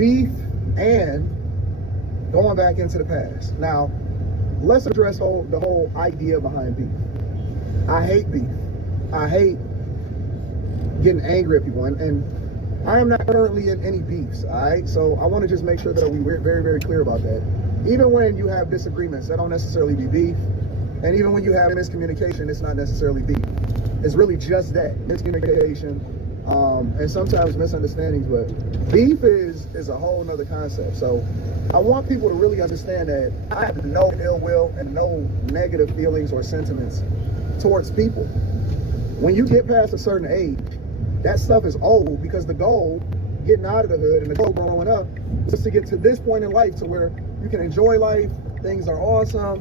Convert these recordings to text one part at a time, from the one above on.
beef and going back into the past. Now, let's address the whole idea behind beef. I hate beef. I hate getting angry at people, and I am not currently in any beefs, all right? So I want to just make sure that we're very, very clear about that. Even when you have disagreements, that don't necessarily be beef. And even when you have miscommunication, it's not necessarily beef. It's really just that, miscommunication, and sometimes misunderstandings, but beef is a whole nother concept. So I want people to really understand that I have no ill will and no negative feelings or sentiments towards people. When you get past a certain age, that stuff is old, because the goal, getting out of the hood and the goal growing up, was to get to this point in life to where you can enjoy life, things are awesome,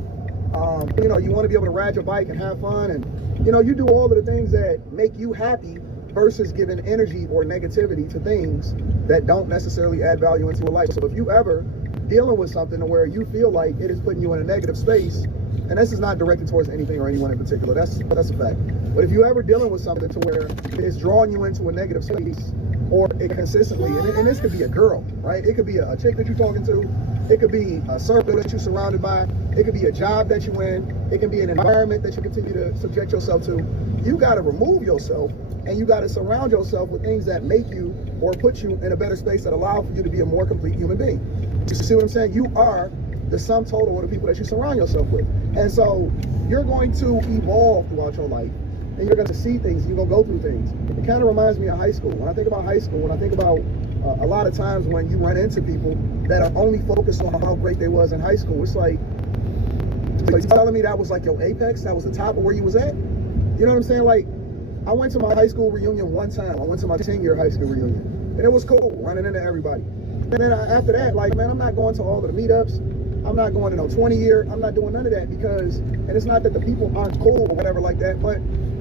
you want to be able to ride your bike and have fun, and you do all of the things that make you happy versus giving energy or negativity to things that don't necessarily add value into your life. So if you ever dealing with something where you feel like it is putting you in a negative space, and this is not directed towards anything or anyone in particular, that's a fact. But if you ever dealing with something to where it's drawing you into a negative space, or it consistently, and this could be a girl, right? It could be a chick that you're talking to. It could be a circle that you're surrounded by. It could be a job that you in. It can be an environment that you continue to subject yourself to. You got to remove yourself, and you got to surround yourself with things that make you or put you in a better space that allow for you to be a more complete human being. You see what I'm saying? You are the sum total of the people that you surround yourself with. And so you're going to evolve throughout your life, and you're going to see things, you're going to go through things. It kind of reminds me of high school. When I think about high school, when I think about a lot of times when you run into people that are only focused on how great they was in high school, it's like you telling me that was like your apex, that was the top of where you was at? You know what I'm saying? Like, I went to my high school reunion one time. I went to my 10-year high school reunion, and it was cool running into everybody. And then after that, like, man, I'm not going to all of the meetups. I'm not going to no 20-year. I'm not doing none of that, because, and it's not that the people aren't cool or whatever like that, but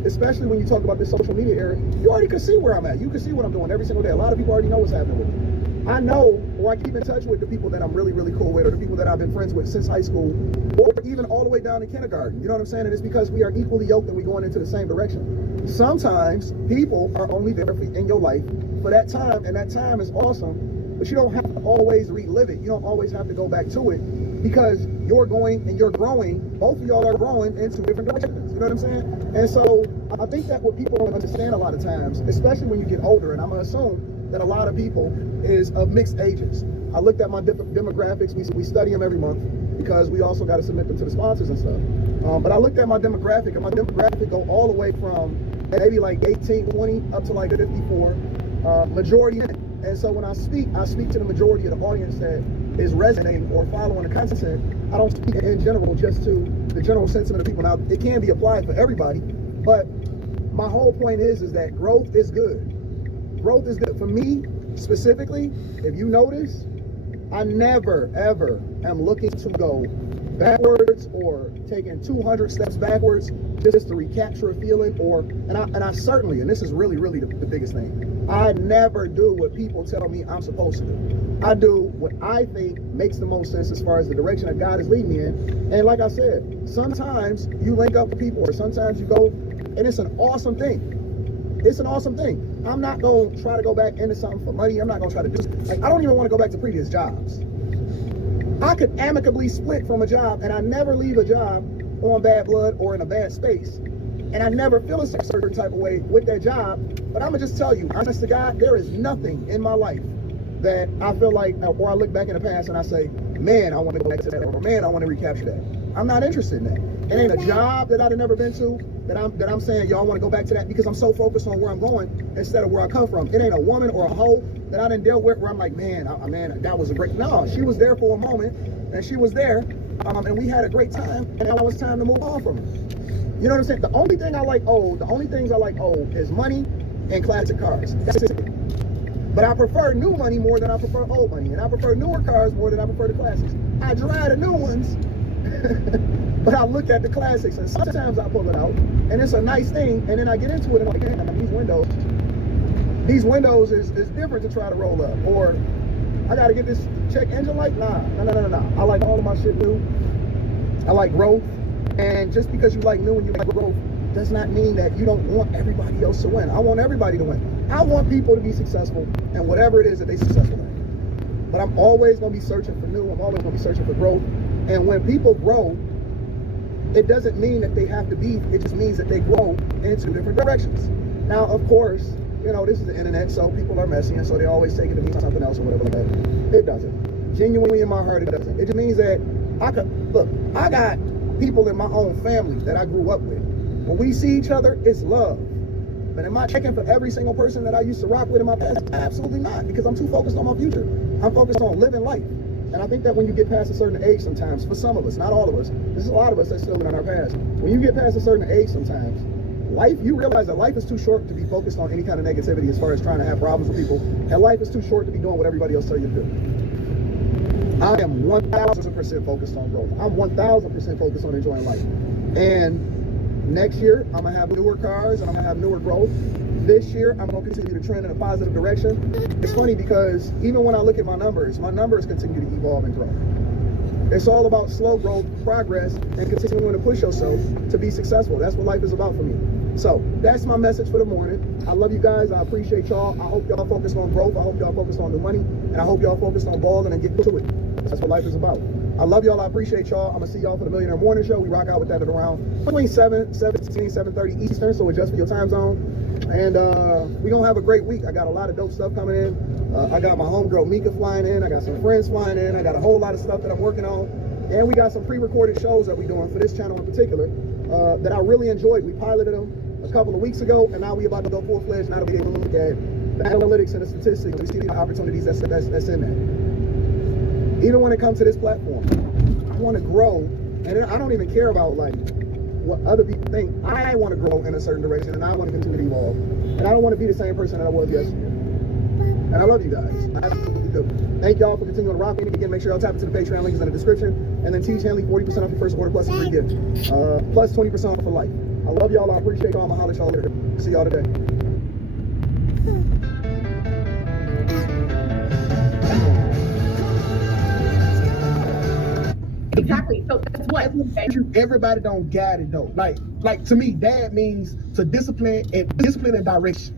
especially when you talk about this social media era, you already can see where I'm at. You can see what I'm doing every single day. A lot of people already know what's happening with me. I know, or I keep in touch with the people that I'm really, really cool with, or the people that I've been friends with since high school, or even all the way down to kindergarten. You know what I'm saying? And it's because we are equally yoked and we're going into the same direction. Sometimes people are only there in your life for that time, and that time is awesome, but you don't have to always relive it. You don't always have to go back to it, because you're going and you're growing. Both of y'all are growing into different directions. You know what I'm saying? And so I think that what people don't understand a lot of times, especially when you get older, and I'm going to assume that a lot of people is of mixed ages. I looked at my demographics. We study them every month, because we also got to submit them to the sponsors and stuff. But I looked at my demographic, and my demographic go all the way from maybe like 18, 20 up to like 54, majority men. And so when I speak to the majority of the audience that is resonating or following the content. I don't speak in general, just to the general sentiment of people. Now, it can be applied for everybody, but my whole point is that growth is good. Growth is good. For me, specifically, if you notice, I never, ever am looking to go backwards or taking 200 steps backwards just to recapture a feeling, and I certainly, and this is really, really the biggest thing, I never do what people tell me I'm supposed to do. I do what I think makes the most sense as far as the direction that God is leading me in. And like I said, sometimes you link up with people, or sometimes you go, and it's an awesome thing. It's an awesome thing. I'm not going to try to go back into something for money. I'm not going to try to do, like, I don't even want to go back to previous jobs. I could amicably split from a job, and I never leave a job on bad blood or in a bad space. And I never feel a certain type of way with that job. But I'm going to just tell you, honest to God, there is nothing in my life that I feel like, or I look back in the past and I say, man, I want to go back to that, or man, I want to recapture that. I'm not interested in that. It ain't a job that I've never been to that I'm saying, yo, I want to go back to that, because I'm so focused on where I'm going instead of where I come from. It ain't a woman or a hoe that I didn't deal with where I'm like, man, that was a great, no, she was there for a moment, and she was there, and we had a great time, and now it's time to move on from her. You know what I'm saying? The only things I like old is money and classic cars. That's it. But I prefer new money more than I prefer old money, and I prefer newer cars more than I prefer the classics. I drive the new ones, but I look at the classics, and sometimes I pull it out, and it's a nice thing, and then I get into it, and I'm like, damn, these windows is different to try to roll up, or I gotta get this check engine light. Nah. I like all of my shit new. I like growth, and just because you like new and you like growth does not mean that you don't want everybody else to win. I want everybody to win. I want people to be successful in whatever it is that they're successful in. but I'm always going to be searching for new. I'm always going to be searching for growth. And when people grow, it doesn't mean that they have to be, it just means that they grow into different directions. Now, of course, you know, this is the internet, so people are messy, and so they always take it to mean something else or whatever like that. It doesn't. Genuinely in my heart, it doesn't. It just means that I got people in my own family that I grew up with. When we see each other, it's love. But am I checking for every single person that I used to rock with in my past? Absolutely not, because I'm too focused on my future. I'm focused on living life. And I think that when you get past a certain age sometimes, for some of us, not all of us, there's a lot of us that's still in our past. When you get past a certain age sometimes, you realize that life is too short to be focused on any kind of negativity as far as trying to have problems with people. And life is too short to be doing what everybody else tells you to do. I am 1,000% focused on growth. I'm 1,000% focused on enjoying life. And next year, I'm going to have newer cars and I'm going to have newer growth. This year, I'm going to continue to trend in a positive direction. It's funny because even when I look at my numbers continue to evolve and grow. It's all about slow growth, progress, and continuing to push yourself to be successful. That's what life is about for me. So that's my message for the morning. I love you guys. I appreciate y'all. I hope y'all focused on growth. I hope y'all focused on the money. And I hope y'all focused on balling and getting to it. That's what life is about. I love y'all. I appreciate y'all. I'm going to see y'all for the Millionaire Morning Show. We rock out with that at around between 7:30 Eastern. So adjust for your time zone. And we're going to have a great week. I got a lot of dope stuff coming in. I got my homegirl Mika flying in. I got some friends flying in. I got a whole lot of stuff that I'm working on. And we got some pre-recorded shows that we're doing for this channel in particular that I really enjoyed. We piloted them a couple of weeks ago, and now we're about to go full-fledged. Now that we're able to look at the analytics and the statistics, we see the opportunities that's in that. Even when it comes to this platform, I want to grow, and I don't even care about like what other people think. I want to grow in a certain direction, and I want to continue to evolve. And I don't want to be the same person that I was yesterday. And I love you guys. I absolutely do. Thank y'all for continuing to rock with me. Again, make sure y'all tap into the Patreon link is in the description. And then T-Channel, 40% off your first order plus a free gift. Plus 20% off for life. I love y'all. I appreciate y'all. I'm going to holler at y'all later. See y'all today. Exactly. So that's what everybody don't get it though. Like to me, dad means to discipline and direction.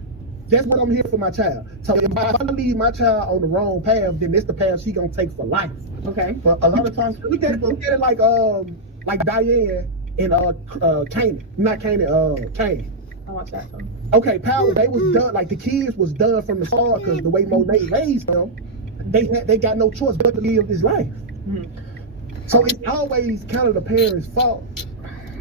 That's what I'm here for my child. So if I leave my child on the wrong path, then it's the path she gonna take for life. Okay. But a lot of times look at it like Diane and Canaan. Not Canaan, Cain. I watched that film. Okay, Power, they was done, like the kids was done from the start because the way Monet raised them, they got no choice but to live this life. Mm-hmm. So it's always kind of the parents' fault.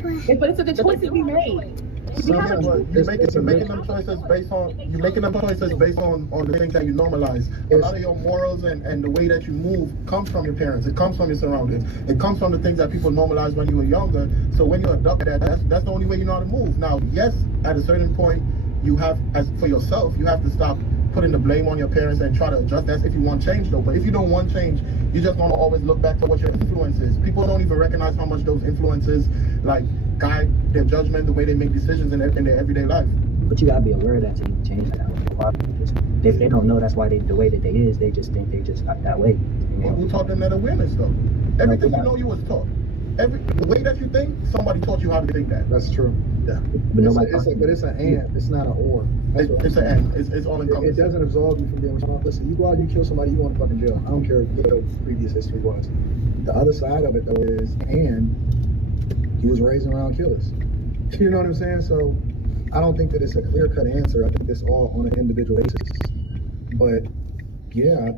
But it's a choice to be made. You're making them choices based on the things that you normalize. A lot of your morals and the way that you move comes from your parents. It comes from your surroundings. It comes from the things that people normalize when you were younger. So when you adopt that's the only way you know how to move. Now, yes, at a certain point, you have, as for yourself, you have to stop putting the blame on your parents and try to adjust. That's if you want change though. But if you don't want change, you just want to always look back to what your influence is. People don't even recognize how much those influences guide their judgment, the way they make decisions in their everyday life. But you gotta be aware of that to even change that. If they don't know that's why they the way that they is, they just think they just got that way. Well, who taught them that awareness though? Everything you know you was taught. The way that you think, somebody taught you how to think that. That's true. Yeah. But it's an and, it's not an or. It's an and. It's all encompassing. It doesn't absolve you from being responsible. Listen, you go out and you kill somebody, you want to fucking jail. I don't care what the previous history was. The other side of it though is, and he was raised around killers. You know what I'm saying? So I don't think that it's a clear-cut answer. I think it's all on an individual basis. But yeah,